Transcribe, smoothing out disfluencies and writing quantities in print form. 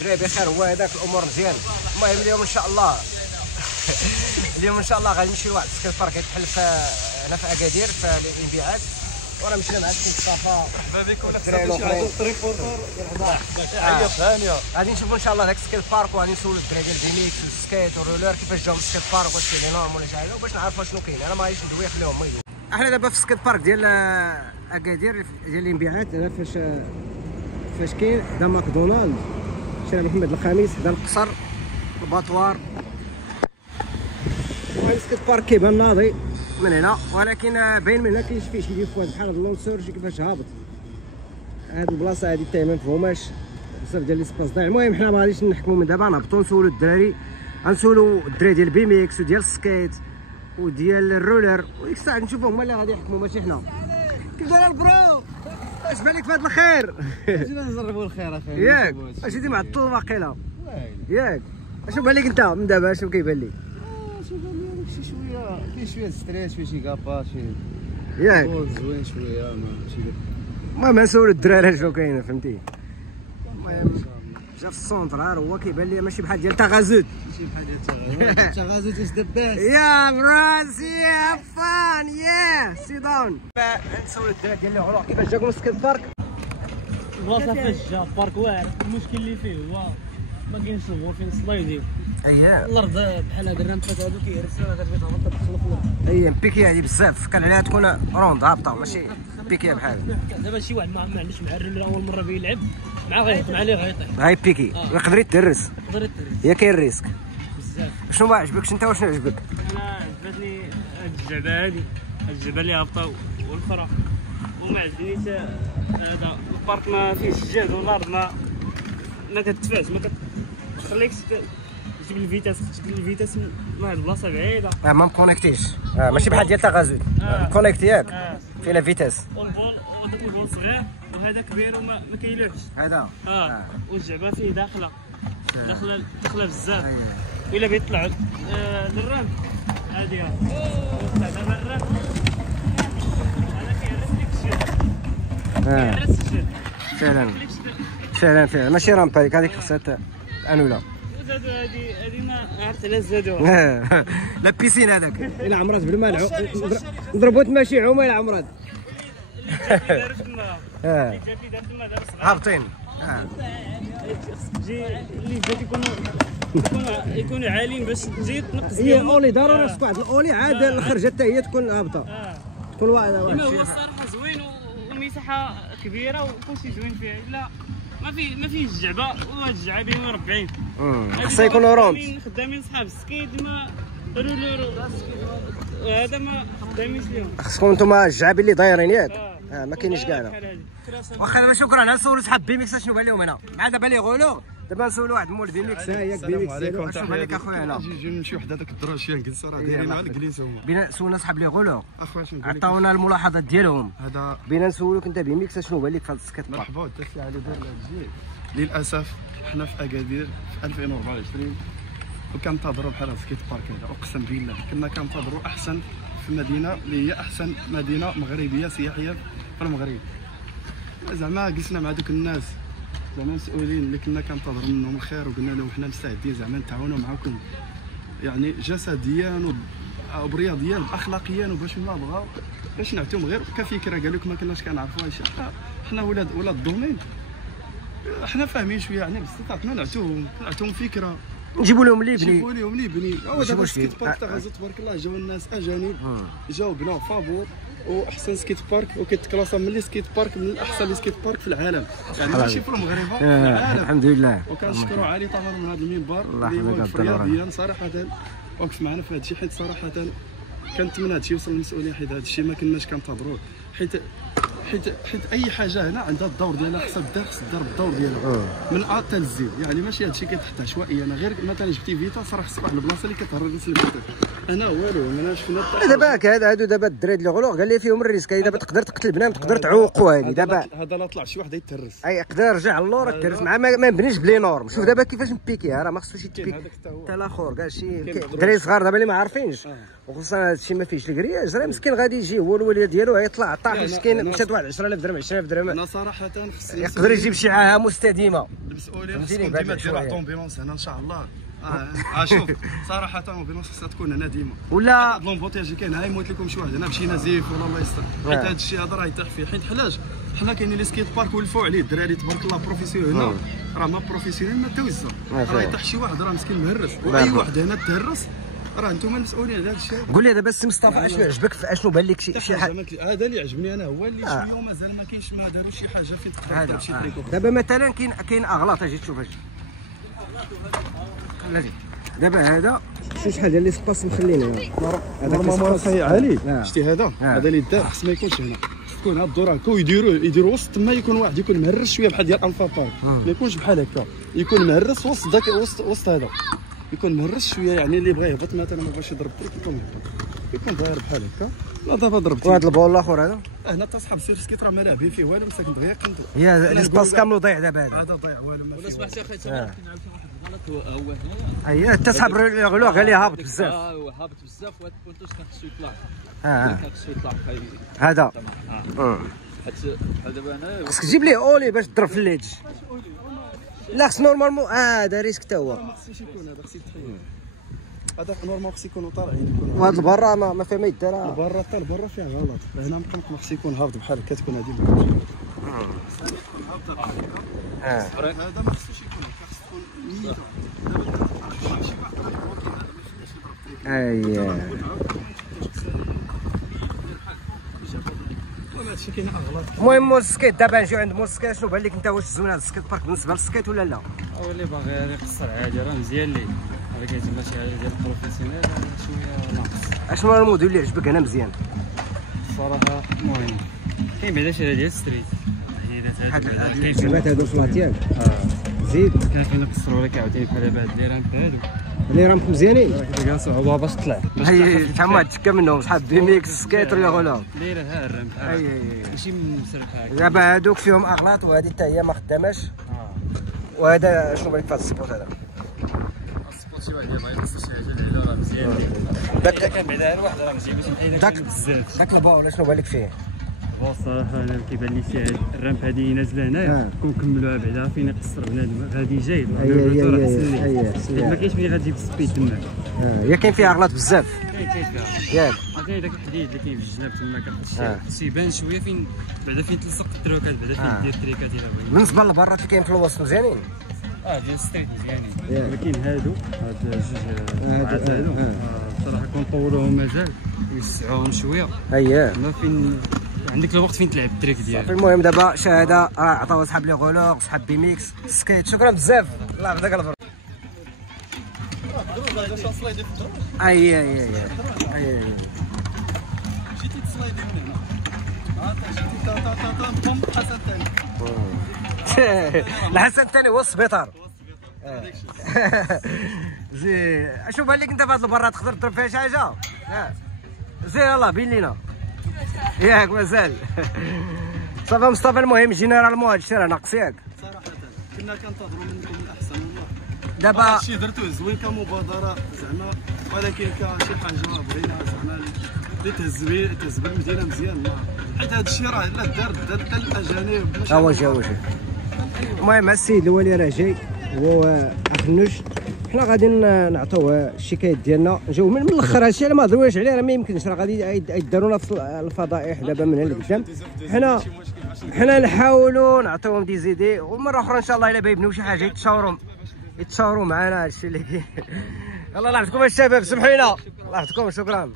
الدراري بخير هو هذاك الامور مزيان. المهم اليوم ان شاء الله اليوم ان شاء الله غادي نمشي لواحد السكيت بارك يتحل هنا في اكادير في الانبيعات، وانا مشينا مع السي مصطفى. مرحبا بكم. غادي نشوفوا ان شاء الله داك السكيت بارك، وغادي نسولوا الدراري ديال بيميكس والسكيت والرولر كيفاش جاهم السكيت بارك، واش كاين نورم ولا شي حاجه، باش نعرفوا شنو كاين. انا ما غاديش ندوي، خليهم هما يدويو. احنا دابا في السكيت بارك ديال اكادير ديال الانبيعات، هنا فاش كاين حدا ماكدونالد شارع محمد الخامس، حدا القصر الباطوار. وهذا السكيت بارك كيبان ناضي من هنا، ولكن باين من هنا كاين فيه شي ديفوات بحال هاد اللونسور شي كيفاش هابط. هاد البلاصه هادي حتى ما مفهوماش، بزاف ديال ليسباس ضايع. المهم حنا ما غاديش نحكموا من دابا، نهبطوا نسولوا الدراري، غنسولوا الدراري ديال بيميكس وديال السكيت وديال الرولر، وديك الساعه نشوفوا هما اللي غادي يحكموا ماشي حنا. كيف داير البرو؟ اش بالك في هاد الخير؟ جينا نجربوا الخير اخي. ياك اش دي معطل واقيلا ياك؟ اشنو بان لك انت من دابا؟ اشنو كيبان لك؟ شوف لي شي شويه فيه شويه ستريس، فيه شي كابا، شي ياك زوين شويه ماشي. المهم نسولوا الدراري شنو كاين، فهمتي؟ المهم جا في السونتر، ها هو كيبان لي ماشي بحال ديال تغازوت. ماشي بحال ديال تغازوت از ذا بيست. يا براسي هاف فان يا سي داون. نسولوا الدراري ديال الغلوق كيفاش جاكم السكيت بارك؟ البلاصه فاش جا بارك واعر، المشكل اللي فيه هو ما كاينش الغور فين السلايدين. اييه الارض بحال هاد الرامبات هادو كيهرسوا، كتبغي تهبط تدخل في الارض. اييه بيكي هادي بزاف، كان عليها تكون روند هابطه ماشي بيكي بحال. دابا شي واحد ما عندوش معرم اول مره بيلعب معاه غيهضم عليه غيطيح. هاي بيكي يقدر يتدرس، يقدر يتهرس هي كاين الريسك. بزاف. شنو ما عجبكش انت وشنو عجبك؟ انا عجبتني هاد الجعبه هادي، هاد الجعبه اللي هابطه والاخرى، وما عجبنيش هذا البارك ما فيهش الجهد، والارض ما كتدفعش، ما كتخليكش تجيب الفيتاس. تجيب الفيتاس من واحد البلاصه بعيده. ما مكونيكتيش، ماشي بحال ديال تغازوت كونيكت ياك فيه لا فيتاس. والبول صغير وهذا كبير وما كيلوحش هذا والجعبه فيه داخله بزاف. الا بيطلع للرامب هادي يطلع دابا الرامب هذا كيهرس ديك الشيء، كيهرس الشيء فعلا ماشي رامب هذيك خصها انولا. وزادوا هادي ما عرفت علاش زادوها. لا بيسين هذاك الا عمرات بالماء نضربوا تماشي عومه الا عمرات داروا تما. اللي جا فيه دار تما دار صغار هابطين. تجي اللي جا يكونوا عاليين باش تجي تنقص هي فيهم. اولي ضروري خصك واحد الاولي عاد الخرجه حتى هي تكون هابطه. تكون واحد هو الصراحه زوين والمساحه كبيره وكلشي زوين فيه. لا ما فيه الجعبه، وهاد الجعابين مربعين. خصها يكونوا روند. خدامين صحاب السكيت ما رولر وهذا ما خدامينش ليهم. خصكم نتوما الجعابين اللي دايرين ياك. ما كاينينش كاع. واخا دابا شكرا. نسولوا صحاب بيميكس شنو بان لهم هنا، مع دابا لي غولو. دابا نسولوا واحد مول بيميكس. ها ياك بيميكس شنو بان لك اخويا هنا؟ نجي نمشي وحده داك الدروشيه نجلسوا راه دايرين على الجليس هما. بينا سولنا صحاب لي غولو اخويا شنو نقول لك، عطاونا الملاحظات ديالهم. هذا بينا نسولوك انت بيميكس شنو بان لك في هذا السكيت بارك؟ مرحبا درتي على دار الجيل. للاسف حنا في اكادير في 2024 وكنتظروا بحال السكيت بارك هذا. اقسم بالله كنا كنتظروا احسن في مدينه اللي هي احسن مدينه مغربيه سياحيه في المغرب. زعما جلسنا مع دوك الناس زعما مسؤولين اللي كنا كنتظروا منهم الخير، وقلنا لهم حنا مستعدين زعما نتعاونوا معكم يعني جسديا وبرياضيا باخلاقيا وباش ما بغاو باش نعطيهم غير كفكره. قال لك ما كناش كنعرفوا حنا ولاد الدومين، حنا فاهمين شويه يعني باستطاعتنا نعطيهم فكره، نجيبوا لهم اللي نجيبوا يبني. لهم اللي يبني. هو دابا السكيت بارك تغازوت تبارك الله جاو الناس اجانب، جاو بناو فابور واحسن سكيت بارك، وكيتكلاصا من لي سكيت بارك من احسن لي سكيت بارك في العالم، يعني ماشي في المغرب في العالم. الحمد لله. وكنشكروا علي طبعا من هذا المنبر اللي واقف رياضيا صراحه، واقف معنا في هذا الشيء، حيت صراحه كنتمنى هذا الشيء يوصل للمسؤولين، حيت هذا الشيء ما كناش كنتظروه. حيت اي حاجه هنا عندها الدور ديالها، خصها دار بالدور ديالها من ا حتى للزين. يعني ماشي هادشي كيتحط عشوائيا. انا غير مثلا جبتي فيتاس راه خصك واحد البلاصه اللي كتهرس الفيتاس. انا والو ما شفنا دابا هادو دابا الدراري اللي غلو قال لي فيهم الريسك. دابا تقدر تقتل بنادم، تقدر تعوقوا. هادي دابا هذا لا طلع شي واحد يتهرس اي يقدر يرجع للور يتهرس مع ما نبنيش بلي نورم. شوف دابا كيفاش مبيكيها، راه ما خصوش يتبيك حتى الاخر كاع شي دراري صغار دابا اللي ما عارفينش، وخصوصا هادشي ما فيهش الكرياج. راه مسكين غادي يجي هو الوليد ديالو يطلع طاح مسكين، مشات واحد 10000 درهم 20000 درهم انا صراحه خصني يقدر يجيب شي عاهه مستديمه. المسؤولين خصهم ديما ديروا واحد طومبيلونس هنا ان شاء الله. شوف صراحه طومبيلونس خصها تكون هنا ديما، ولا هاد لومبوتياج كاين. هاي موت لكم شي واحد هنا مشينا زيف ولا الله يستر، حيت هاد الشيء هذا راه يطيح فيه. حيت علاش حنا كاينين لي سكيت بارك ولفوا عليه الدراري تبارك الله بروفيسيونيل هنا، راه ما بروفيسيونيل ما توزع، راه يطيح شي واحد راه مسكين مهرس، واي واحد هنا تهرس راه نتوما المسؤولين على هذا الشيء. قول لي دابا السي مصطفى اشنو عجبك اشنو بان لك شي حاجه؟ هذا اللي عجبني انا هو اللي شويه مازال ما كاينش، ما داروا شي حاجه فين تقدر شي تريكو. دابا مثلا كاين اغلاط اجي تشوف اجي خلي دابا هذا شحال ديال لي سباس مخلينه هذا نورمالمون صحيح علي. شتي هذا اللي دار خص ما يكونش هنا، تكون هاد الدور هكا ويديروا وسط تما، يكون واحد يكون مهرس شويه بحال ديال الفا بارك، ما يكونش بحال هكا، يكون مهرس وسط داك وسط هذا، يكون مهرس شويه يعني اللي بغى يهبط مثلا ما بغاش يضرب بريك يكون يهبط، يكون داير بحال هكا. لا دابا ضربت وهذا البول الاخر هذا هنا تصحاب سير سكيت راه ما لاعبين فيه والو، مساكن دغيا كنتو هي الاسباس كامل ضيع دابا هذا ضيع والو ما ولا سمحتي اخي تما كنعرف واحد الغلط هو هي هنايا تسحب الغلو غالي هابط بزاف. هو هابط بزاف، وهاد البونتوش كان خصو يطلع، كان خصو يطلع هذا حيت بحال دابا هنايا خصك تجيب ليه اولي باش تضرب في الليدج. لا خص نورمالمون هذا ريسك تا هو، ما خصوش يكون هذا، خص يتحيد هذا نورمال، خص يكونوا طالعين يكونوا. وهذا البرا ما فيها ما يدار، البرا حتى البرا فيها غلط، هنا ما خص يكون هابط بحال هكا، تكون هذه هذا ما خصوش يكون هكا، خص تكون نيته. دابا شي واحد هادشي كاين اغلاط. المهم مول السكيت دابا نجيو عند مول السكيت، شنو بان لك انت؟ واش زوين هذا السكيت بارك بالنسبه للسكيت ولا لا؟ هو اللي باغي يقصر عادي راه مزيان ليه، ولكن تما شي حاجه ديال البروفيسيونيل شويه ناقص. اشنو هو الموديل اللي عجبك هنا مزيان؟ الصراحه المهم كاين بعدا شي ديال ستريت هادي الجماعات هادو فلاتيان زيد كان فين نقصروا لك عاوتاني بحال دابا هاد لي رامب هادو اللي راهم مزيانين، كاع صعوبه باش تطلع. هي شحال ما تشكى منهم صحاب بيميكس سكيت ولا غولا دايره ها الرامب ماشي مسرحه هكا. دابا هادوك فيهم اغلاط، وهذه حتى هي ما خداماش. وهذا شنو بالك في هذا السبوت هذا؟ السبوت شي واحد ما يقصر شي حاجه بعدا راه مزيان داك كان بعدا غير واحد راه مزيان ماشي بحال بزاف. داك الباول شنو بالك فيه؟ بون الصراحه انا كيبان لي شي الرامب هادي نازله هنايا كون كملوها بعدا فين يقصر بنادم هادي جاي ما كاينش فين غتجيب السبيد تما. هي كاين فيها اغلاط بزاف. كاين فيها ياك عطيني داك الحديد اللي كاين في الجناب تما خصو يبان شويه فين بعدا فين تلصق التروكات بعدا فين دير التريكات الى بغيتي. بالنسبه للبرات اللي كاين في الوسط مزيانين ديال الستريت مزيانين، ولكن هادو هاد جوج هادو صراحه كون طولوهم مازال يوسعوهم شويه. ما فين عندك الوقت فين تلعب التريك ديالك. المهم دابا شهاده عطاو صحاب لي غولوغ صحاب بيميكس سكيت. شكرا بزاف الله يعطيك البر. اي جيتي تسلايدي من هنا جيتي بوم حسن الثاني الحسن الثاني هو السبيطار. زين اشنو بان لك انت في هاد البرا تقدر تضرب فيها شي حاجه؟ زين يلاه بين لينا ياك مازال صافي مصطفى. المهم جينيرالمون هادشي راه ناقص ياك صراحه، كنا كنتظروا منكم الاحسن والله. دابا هادشي درتوه زوين كمبادره زعما، ولكن كشي حاجه بغينا زعما اللي تهز بالمدينه مزيان، حيت هادشي راه لا دار الاجانب. هو جا المهم السيد الوالي راه جاي هو اخنوش. حنا غادي نعطيوه الشكايات ديالنا، نجاو من الاخر. هادشي الا ما هضروش عليه راه ما يمكنش، راه غادي يدارونا في الفضائح دابا من هنا لقدام. حنا نحاولوا نعطيوهم دي زيدي، ومره اخرى ان شاء الله الا بيبنيو شي حاجه يتشاوروا معنا. هادشي اللي يلاه الله يحفظكم الشباب، سمحوا لنا الله يحفظكم، شكرا.